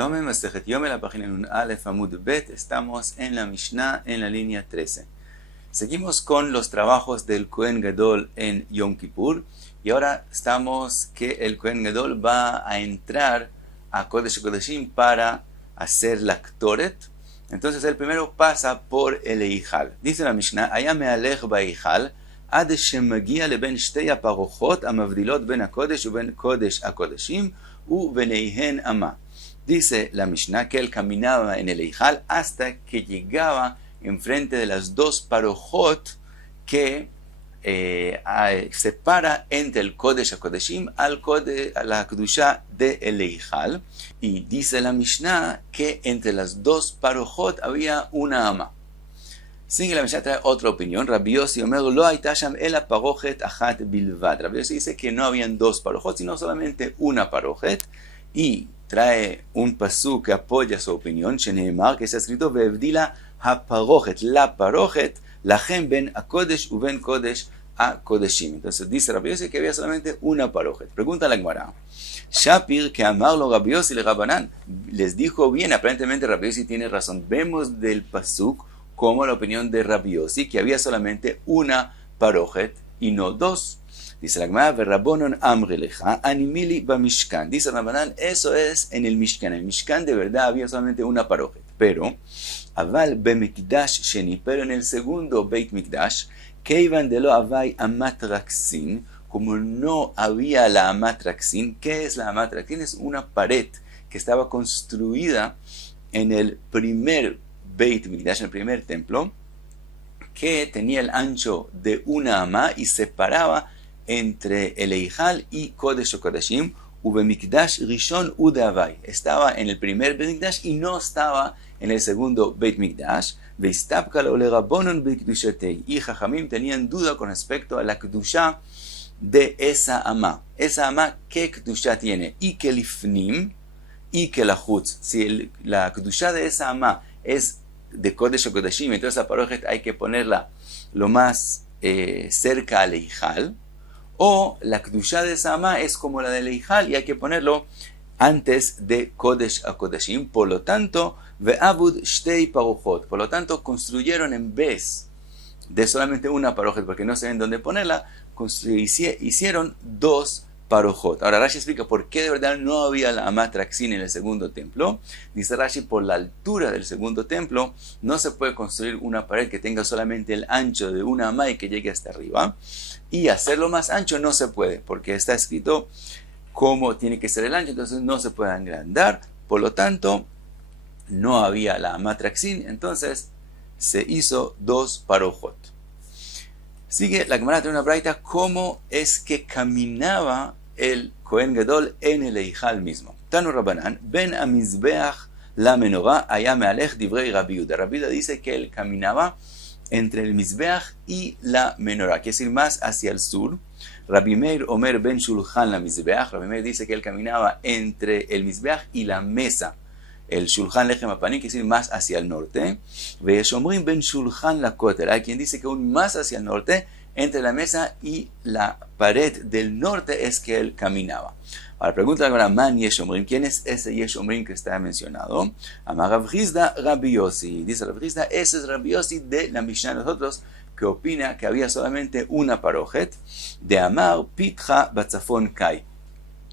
Shalom, Masejet Yom, en la página Nun Aleph Amud Bet. Estamos en la Mishnah, en la línea 13. Seguimos con los trabajos del Kohen Gadol en Yom Kippur. Y ahora estamos que el Kohen Gadol va a entrar a Kodesh Kodeshim para hacer la Ktoret. Entonces el primero pasa por el Eijal. Dice la Mishnah, Aya me'alech ba'Eijal, ad shemagia leben shtei aparochot amavdilot ben HaKodesh uben Kodesh HaKodeshim ubeneihen ama. Dice la Mishnah que él caminaba en el Eijal hasta que llegaba enfrente de las dos parojot que separa entre el Kodesh HaKodeshim a la Kedusha de el Eijal. Y dice la Mishnah que entre las dos parojot había una ama. Sigue la Mishnah, trae otra opinión. Rabbi Yossi Omer lo hayta sham ela parojet achat bilvad. Rabbi Yossi dice que no habían dos parojot, sino solamente una parojet. Y trae un pasuk que apoya su opinión, Sheneemar, que está escrito, Ve'evdila ha-parojet, la parojet, lachem ben HaKodesh uben Kodesh HaKodeshim. Entonces dice Rabbi Yossi que había solamente una parojet. Pregunta la Gemara. Shapir, que amarlo Rabbi Yossi le Rabanán, les dijo bien, aparentemente Rabbi Yossi tiene razón. Vemos del pasuk como la opinión de Rabbi Yossi, que había solamente una parojet y no dos. Dice la Gemara, Verrabonon amreleja, animili bamishkan. Dice Rabanán, eso es en el Mishkan. En el Mishkan de verdad había solamente una parojet. Pero, aval bemikdash sheni, pero en el segundo Beit Mikdash, keivan de lo avai amatraxin, como no había la amatraxin. ¿Qué es la amatraxin? Es una pared que estaba construida en el primer Beit Mikdash, en el primer templo, que tenía el ancho de una amá y separaba entre el Eijal y Kodesh HaKodeshim, Ubemikdash Rishon Udeavai. Estaba en el primer Beit Mikdash y no estaba en el segundo Beit Mikdash. Veistapkalo le Rabbonon beKdushatei. Y Jajamim tenían duda con respecto a la Kedusha de esa amá. Esa amá, ¿qué Kedusha tiene? Y que lifnim, y que la chutz. Si la Kedusha de esa amá es de Kodesh HaKodeshim, entonces la parojet hay que ponerla lo más cerca al Eijal. O la Kedusha de esa amá es como la del Eijal y hay que ponerlo antes de Kodesh HaKodeshim. Por lo tanto, ve'abud shtei parochot. Por lo tanto, construyeron en vez de solamente una parojet, porque no saben dónde ponerla, hicieron dos parochot. Ahora Rashi explica por qué de verdad no había la amatraxin en el segundo templo. Dice Rashi, por la altura del segundo templo no se puede construir una pared que tenga solamente el ancho de una amá y que llegue hasta arriba. Y hacerlo más ancho no se puede, porque está escrito cómo tiene que ser el ancho, entonces no se puede agrandar. Por lo tanto, no había la amatraxin, entonces se hizo dos parochot. Sigue la Gemara de una braita, cómo es que caminaba el Kohen Gadol en el Eijal mismo. Tanu Rabbanan, ben a Mizbeach la menorá, allá me'alech divrei Rabbi Yehuda. Rabbi Yehuda dice que él caminaba entre el Mizbeach y la menorá, quiere decir más hacia el sur. Rabbi Meir Omer ben Shulchan la Mizbeach. Rabbi Meir dice que él caminaba entre el Mizbeach y la mesa. El Shulchan Lechem Apanim, quiere decir más hacia el norte. Ve'eshomrim ben Shulchan la Kotel. Hay quien dice que aún más hacia el norte, entre la mesa y la pared del norte es que él caminaba. Ahora pregunta ahora, Man Yeshomrim, ¿quién es ese Yeshomrim que está mencionado? Amar Rav Chizda Rabbi Yossi. Dice Rav Chizda, ese es Rabbi Yossi de la Mishnah de nosotros, que opina que había solamente una parojet de Amar Pitcha Batzafon Kai.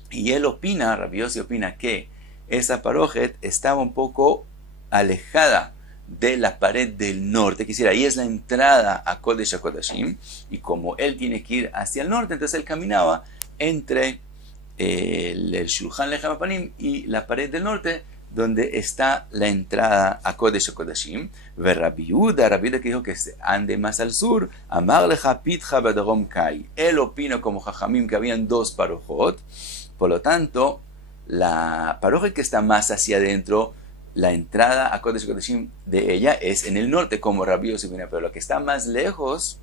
Y él opina, Rabbi Yossi opina que esa parojet estaba un poco alejada de la pared del norte, quisiera, ahí es la entrada a Kodesh HaKodeshim, y como él tiene que ir hacia el norte, entonces él caminaba entre el Shulchan Lechem Apanim y la pared del norte, donde está la entrada a Kodesh HaKodeshim. Ve Rabbi Yehuda que dijo que se ande más al sur, Amar lecha pitcha badarom kai. Él opina como Jajamim que habían dos parojot, por lo tanto, la parojet que está más hacia adentro, la entrada a Kodesh HaKodeshim de ella es en el norte, como Rabbi Yossi, pero lo que está más lejos,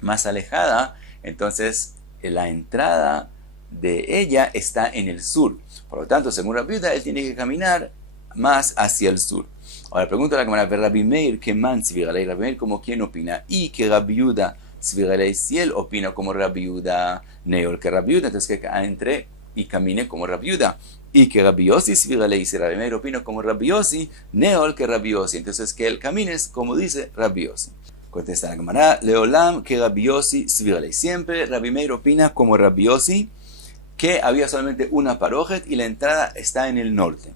más alejada, entonces la entrada de ella está en el sur. Por lo tanto, según Rabbi Yehuda, él tiene que caminar más hacia el sur. Ahora pregunta la Gemara, Rabbi Meir, que man Sviralei, Rabbi Meir como quien opina, y que Rabbi Yehuda Sviralei, si él opina como Rabbi Yehuda, Neol que Rabbi Yehuda, entonces que entre y camine como Rabbi Yehuda. Y que Rabbi Yossi svira le dice, Rabbi Meir opina como Rabbi Yossi, neol que Rabbi Yossi. Entonces que él camine como dice Rabbi Yossi. Contesta la Gemara, leolam que Rabbi Yossi svira le. Siempre Rabbi Meir opina como Rabbi Yossi, que había solamente una parojet y la entrada está en el norte.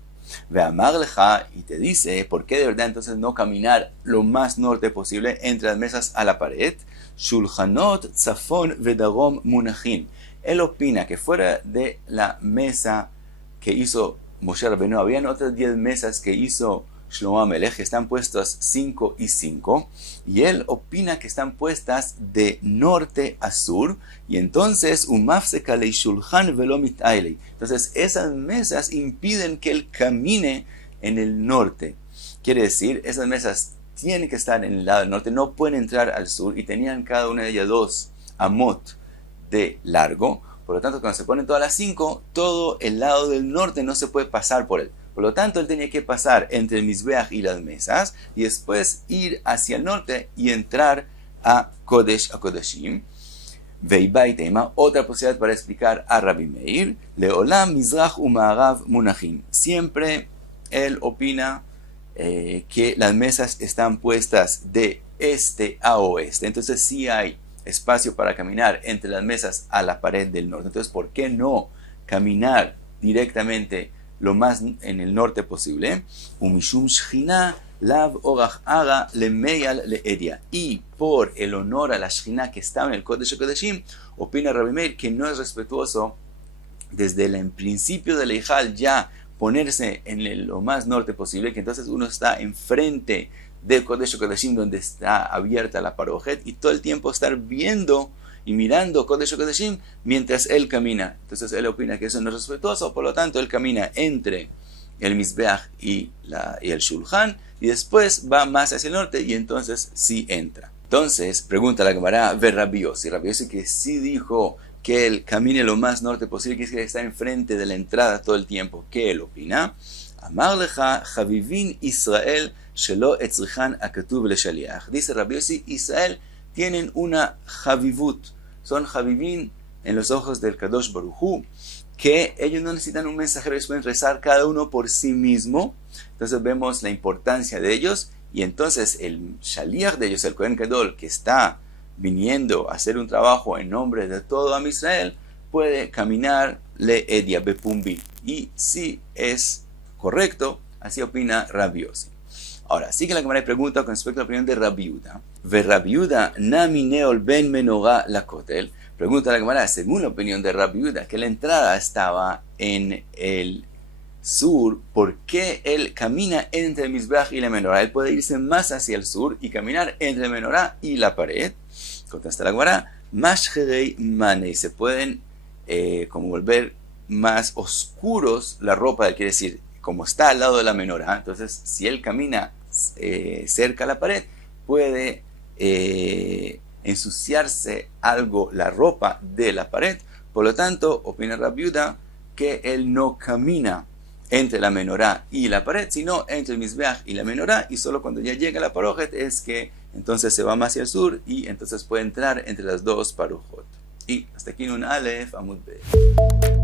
Ve amar leja y te dice, ¿por qué de verdad entonces no caminar lo más norte posible entre las mesas a la pared? Shulchanot tzafon vedarom munachin. Él opina que fuera de la mesa que hizo Moshe Rabbeinu, habían otras 10 mesas que hizo Shlomo Amelech, que están puestas 5 y 5, y él opina que están puestas de norte a sur, y entonces entonces esas mesas impiden que él camine en el norte. Quiere decir, esas mesas tienen que estar en el lado del norte, no pueden entrar al sur, y tenían cada una de ellas 2 amot de largo. Por lo tanto, cuando se ponen todas las 5, todo el lado del norte no se puede pasar por él. Por lo tanto, él tenía que pasar entre el Mizbeach y las mesas y después ir hacia el norte y entrar a Kodesh, a Kodeshim. Veibay tema, otra posibilidad para explicar a Rabbi Meir, Leolam Mizrach Umarav Munachim. Siempre él opina que las mesas están puestas de este a oeste. Entonces sí hay espacio para caminar entre las mesas a la pared del norte. Entonces, ¿por qué no caminar directamente lo más en el norte posible? Umishum Shechina lav orach ara lemeyal leedia. Y por el honor a la Shechina que estaba en el Kodesh Kodeshim, opina Rabbi Meir que no es respetuoso desde el principio del Eijal ya ponerse en lo más norte posible, que entonces uno está enfrente de Kodesh Kodeshim, donde está abierta la parojet, y todo el tiempo estar viendo y mirando Kodesh Kodeshim mientras él camina. Entonces él opina que eso no es respetuoso, por lo tanto él camina entre el Mizbeach y el Shulchan, y después va más hacia el norte, y entonces sí entra. Entonces pregunta la Gemara, ve Rabbi Yossi. Rabbi Yossi que sí dijo que él camine lo más norte posible, que es que está enfrente de la entrada todo el tiempo. ¿Qué él opina? Amar lecha Chavivin Israel shelo etzrichan akatuv leshaliach. Dice Rabbi Yossi, Israel tienen una Chavivut, son Chavivin en los ojos del Kadosh Baruj Hu, que ellos no necesitan un mensajero, ellos pueden rezar cada uno por sí mismo. Entonces vemos la importancia de ellos, y entonces el Shaliach de ellos, el Kohen Gadol, que está viniendo a hacer un trabajo en nombre de todo Am Israel, puede caminar le edia bepumbi, y si es correcto, así opina Rabbi Yossi. Ahora, sí que la Gemara pregunta con respecto a la opinión de Rabbi Yehuda. Ve Rabbi Yehuda nami neol ben menorá lakotel. Pregunta la Gemara, según la opinión de Rabbi Yehuda, que la entrada estaba en el sur, ¿por qué él camina entre el Mizbeach y la menorá? Él puede irse más hacia el sur y caminar entre la menorá y la pared. Contesta la Gemara, mashherei manei, se pueden como volver más oscuros la ropa, quiere decir, como está al lado de la menorá, entonces si él camina cerca a la pared, puede ensuciarse algo la ropa de la pared. Por lo tanto, opina Rabbi Yehuda que él no camina entre la menorá y la pared, sino entre el Mizbeach y la menorá, y solo cuando ya llega la parojet es que entonces se va más hacia el sur, y entonces puede entrar entre las 2 parojot. Y hasta aquí Nun Aleph Amud Beth.